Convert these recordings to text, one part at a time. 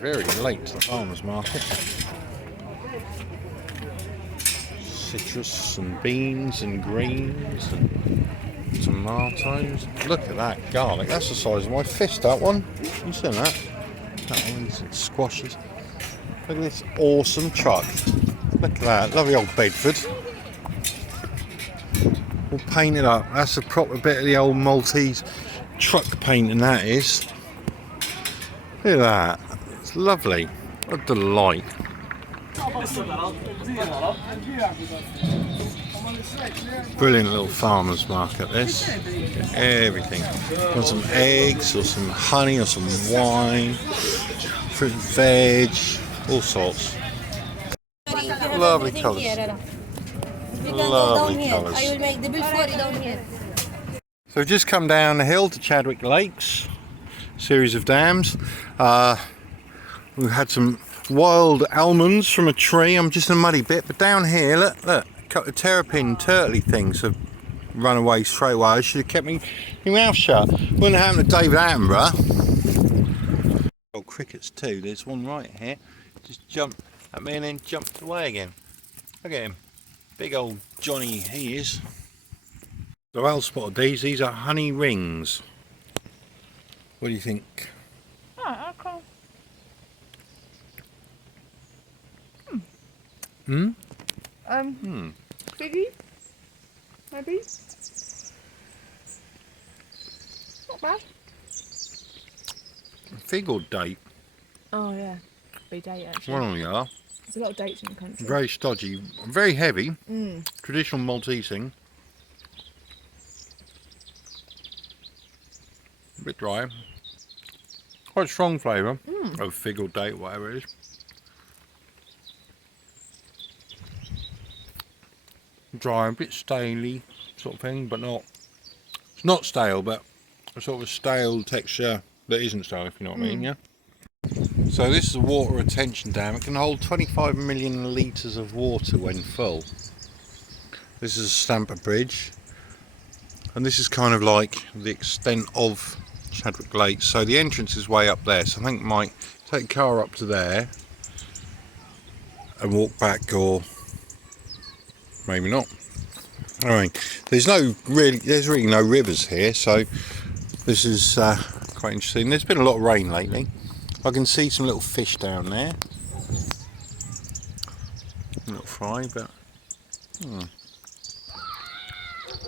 Very late to the farmers market. Citrus and beans and greens and tomatoes. Look at that garlic. That's the size of my fist, that one. You seen that? That one's squashes. Look at this awesome truck. Look at that. Lovely old Bedford. All painted up. That's a proper bit of the old Maltese truck painting, that is. Look at that. It's lovely. What a delight. Brilliant little farmer's market, this. Everything. Got some eggs or some honey or some wine, fruit and veg, all sorts. Lovely colours. Lovely colours. I will make the bill for you down here. So we've just come down the hill to Chadwick Lakes, series of dams. We've had some wild almonds from a tree. I'm just in a muddy bit, but down here, look, a couple of terrapin turtley things have run away straight away. I should have kept my mouth shut. Wouldn't have happened to David Attenborough. Oh, crickets too. There's one right here. Just jumped at me and then jumped away again. Look at him. Big old Johnny he is. So I'll spot these are honey rings. What do you think? Oh, okay. Figgy? Maybe? Not bad. Fig or date? Oh yeah, be date actually. One on the are. There's a lot of dates in the country. Very stodgy, very heavy. Traditional Maltese thing. A bit dry. Quite strong flavour of fig or date, whatever it is. Dry, a bit staley sort of thing, but not. It's not stale, but a sort of a stale texture that isn't stale, if you know what I mean, yeah? So this is a water retention dam. It can hold 25 million litres of water when full. This is a Stamper Bridge. And this is kind of like the extent of Chadwick Lakes. So the entrance is way up there. So I think I might take the car up to there and walk back, or maybe not. I mean, there's really no rivers here, so this is quite interesting. There's been a lot of rain lately. I can see some little fish down there. A little fry, but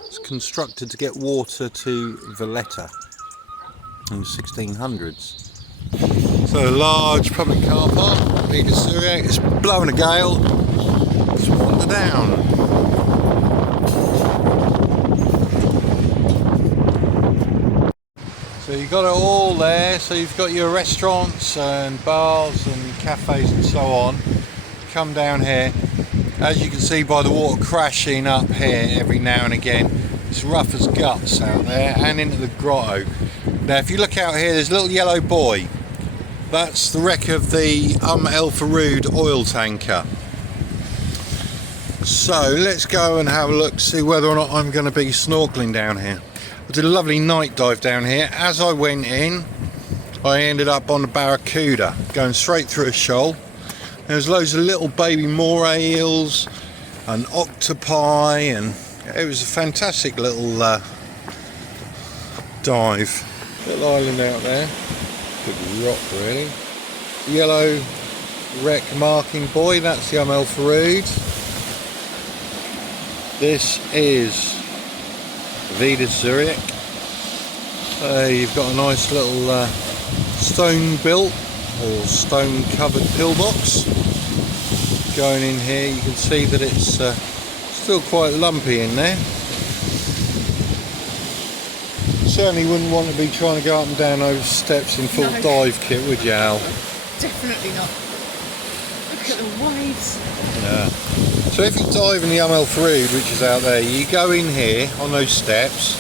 it's constructed to get water to Valletta in the 1600s. So a large public car park, Żurrieq. It's blowing a gale. Let's wander down. So you've got it all there, so you've got your restaurants and bars and cafes and so on. Come down here, as you can see by the water crashing up here every now and again, it's rough as guts out there, and into the grotto. Now if you look out here, there's a little yellow buoy. That's the wreck of the El Farood oil tanker. So let's go and have a look, see whether or not I'm going to be snorkeling down here. I did a lovely night dive down here. As I went in, I ended up on the Barracuda, going straight through a shoal. There's loads of little baby moray eels and octopi, and it was a fantastic little dive. Little island out there, good rock really. Yellow wreck marking buoy, that's the El Farood. This is Wied Żurrieq. You've got a nice little stone built or stone covered pillbox going in here. You can see that it's still quite lumpy in there. Certainly wouldn't want to be trying to go up and down those steps in full dive kit, would you, Al? Definitely not. Look at the waves. Yeah. So if you dive in the El Farood, which is out there, you go in here on those steps,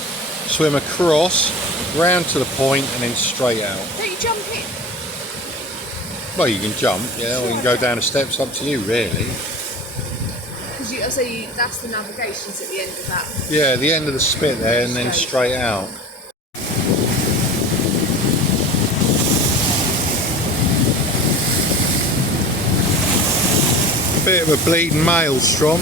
swim across, round to the point, and then straight out. Don't you jump in? Well, you can jump, yeah, or you can go down the steps, up to you, really. Because that's the navigation's at the end of that. Yeah, the end of the spit there, and then straight out. Bit of a bleeding maelstrom.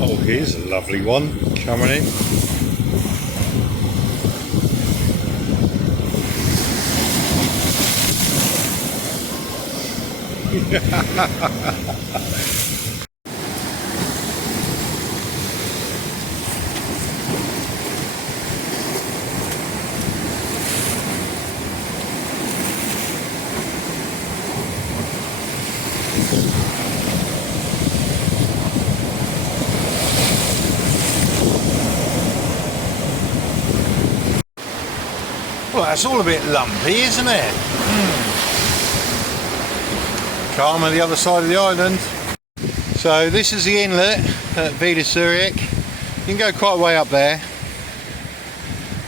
Oh, here's a lovely one coming in. Well, that's all a bit lumpy, isn't it? Calm on the other side of the island. So this is the inlet at Żurrieq. You can go quite a way up there.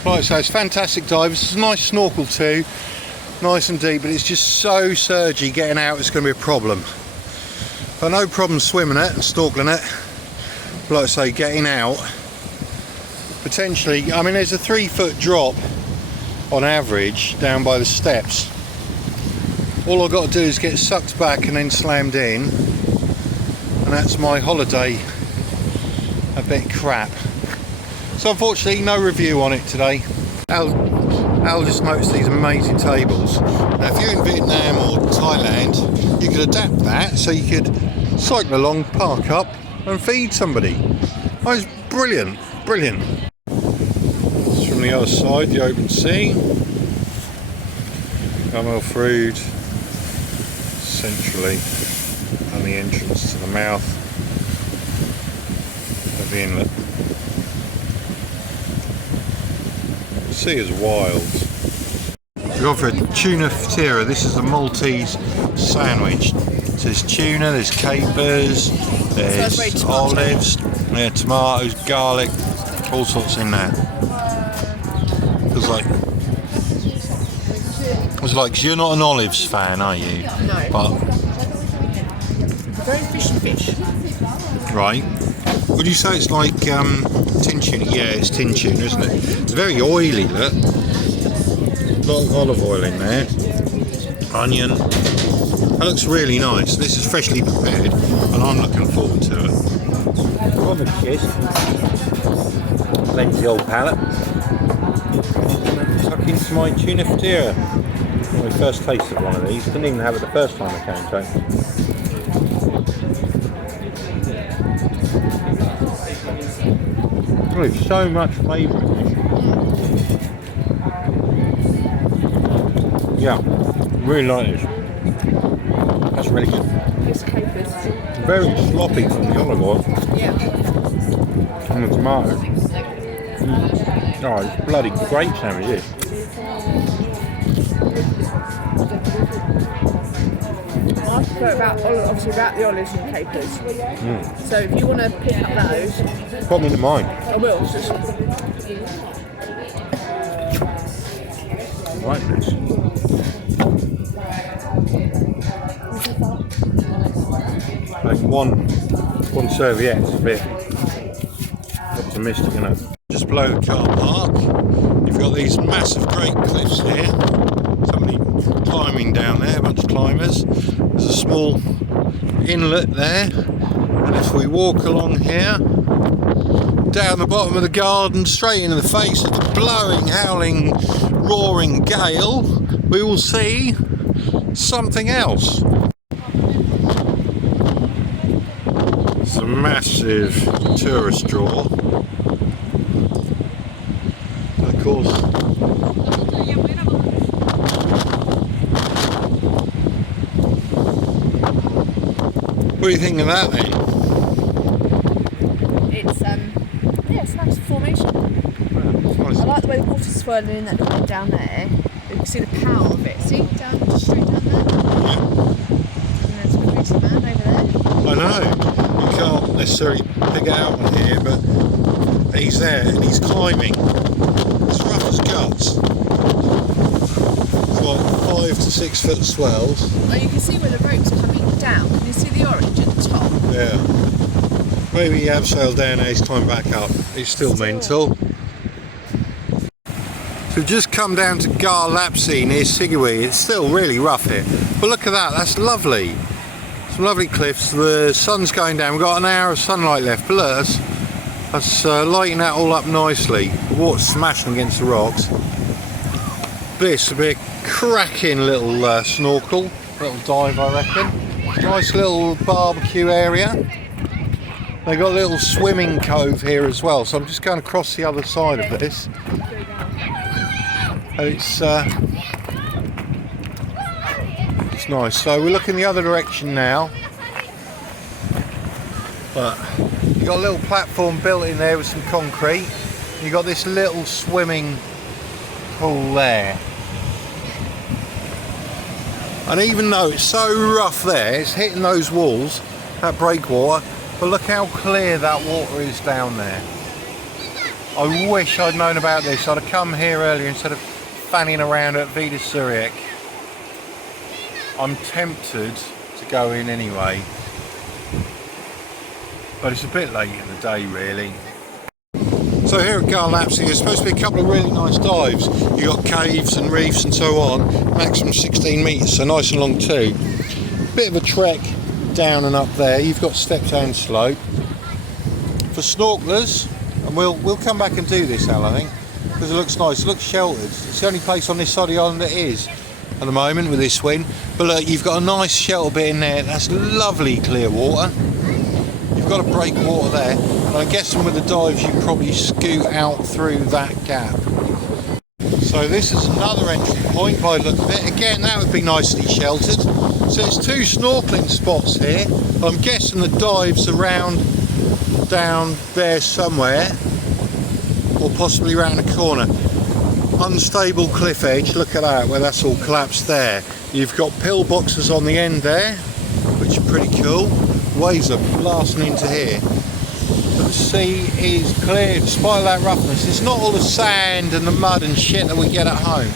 Like I say, it's fantastic dive. It's a nice snorkel too, nice and deep, but it's just so surgy. Getting out is going to be a problem. But no problem swimming it and snorkeling it. But like I say, getting out, potentially, I mean, there's a 3-foot drop on average down by the steps. All I've got to do is get sucked back and then slammed in, and that's my holiday a bit crap. So unfortunately no review on it today. Al just noticed these amazing tables. Now if you're in Vietnam or Thailand, you could adapt that so you could cycle along, park up and feed somebody. That was brilliant, brilliant. From the other side, the open sea. Camel food centrally and the entrance to the mouth of the inlet. The sea is wild. We've gone for a tuna fatira. This is a Maltese sandwich. So there's tuna, there's capers, there's olives, tomatoes, garlic, all sorts in there. It's like, 'cause you're not an olives fan, are you? No. But Very fishy fish. right. Would you say it's like tin tuna? Yeah, it's tin tuna, isn't it? It's very oily, look. A lot of olive oil in there. Onion. That looks really nice. This is freshly prepared and I'm looking forward to it. On the chest, cleanse the old palate. Tuck into my tuna fatira. My first taste of one of these. Didn't even have it the first time I came to. Oh, there's so much flavour in this. Yeah, really like this. That's really good. It's capers. Very sloppy from the olive oil Yeah. and the tomato. Oh, it's bloody great sandwich, this. I prefer obviously about the olives and capers. So if you want to pick up those, Put them into mine. I will. I like this. one serviette is a bit optimistic, isn't it? Just below the car park, you've got these massive great cliffs here. Somebody climbing down there, a bunch of climbers. There's a small inlet there, and if we walk along here, down the bottom of the garden, straight into the face of the blowing, howling, roaring gale, we will see something else. It's a massive tourist draw. Of course, what do you think of that then? It's it's a nice formation. I like the way the water's swirling in that little bit down there. You can see the power of it. See, down straight down there. And there's a crazy man over there. I know, you can't necessarily pick it out on here, but he's there and he's climbing. It's rough as guts. It's like 5 to 6 foot swells. Oh, you can see where the rope's coming down. Can you see the orange at the top? Yeah. Maybe he abseiled down and he's climbed back up. He's still mental. So we've just come down to Għar Lapsi near Siġġiewi. It's still really rough here. But look at that, that's lovely. Some lovely cliffs. The sun's going down. We've got an hour of sunlight left. But look, that's lighting that all up nicely. The water's smashing against the rocks. This will be a cracking little snorkel, little dive I reckon. Nice little barbecue area. They've got a little swimming cove here as well, so I'm just going across the other side of this. And it's nice. So we're looking the other direction now. But you've got a little platform built in there with some concrete. You've got this little swimming pool there. And even though it's so rough there, it's hitting those walls, that breakwater, but look how clear that water is down there. I wish I'd known about this. I'd have come here earlier instead of fanning around at Żurrieq. I'm tempted to go in anyway, but it's a bit late in the day really. So here at Għar Lapsi there's supposed to be a couple of really nice dives. You've got caves and reefs and so on, maximum 16 metres, so nice and long too. Bit of a trek down and up there. You've got steps and slope. For snorkelers, and we'll come back and do this, Al, I think, because it looks nice, it looks sheltered. It's the only place on this side of the island that is at the moment with this wind. But look, you've got a nice shelter bit in there. That's lovely clear water. You've got a breakwater there. And I'm guessing with the dives you probably scoot out through that gap. So this is another entry point by the look of it. Again, that would be nicely sheltered. So there's two snorkeling spots here. I'm guessing the dives around down there somewhere, or possibly around the corner. Unstable cliff edge, look at that, where that's all collapsed there. You've got pillboxes on the end there, which are pretty cool. Waves are blasting into here. The sea is clear despite that roughness. It's not all the sand and the mud and shit that we get at home,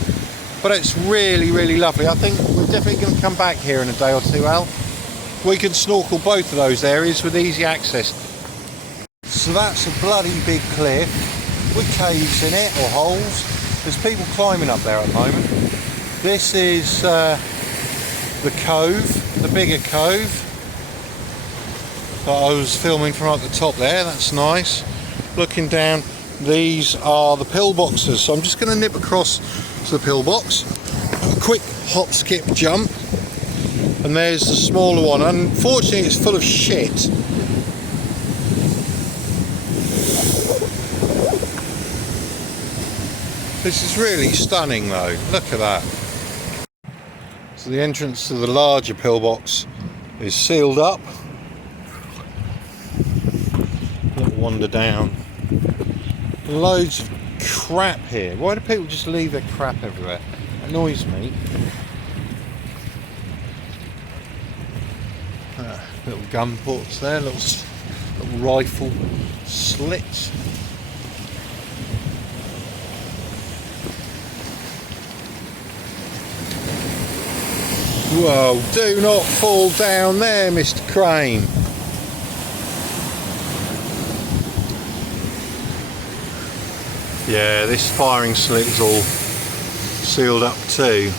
but it's really, really lovely. I think we're definitely going to come back here in a day or two, Al. We can snorkel both of those areas with easy access. So that's a bloody big cliff with caves in it, or holes. There's people climbing up there at the moment. This is the cove, the bigger cove that I was filming from up the top there. That's nice. Looking down, these are the pillboxes. So I'm just going to nip across to the pillbox. A quick hop, skip, jump. And there's the smaller one. Unfortunately, it's full of shit. This is really stunning though, look at that. So the entrance to the larger pillbox is sealed up. Little wander down. Loads of crap here. Why do people just leave their crap everywhere? It annoys me. Little gun ports there, little rifle slits. Whoa, do not fall down there, Mr. Crane. Yeah, this firing slit is all sealed up too.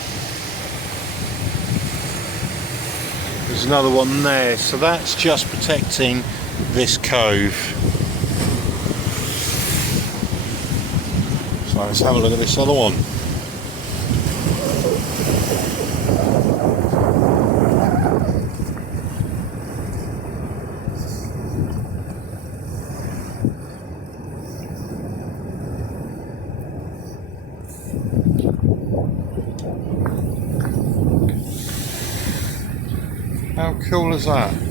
There's another one there, so that's just protecting this cove. So let's have a look at this other one. How cool is that?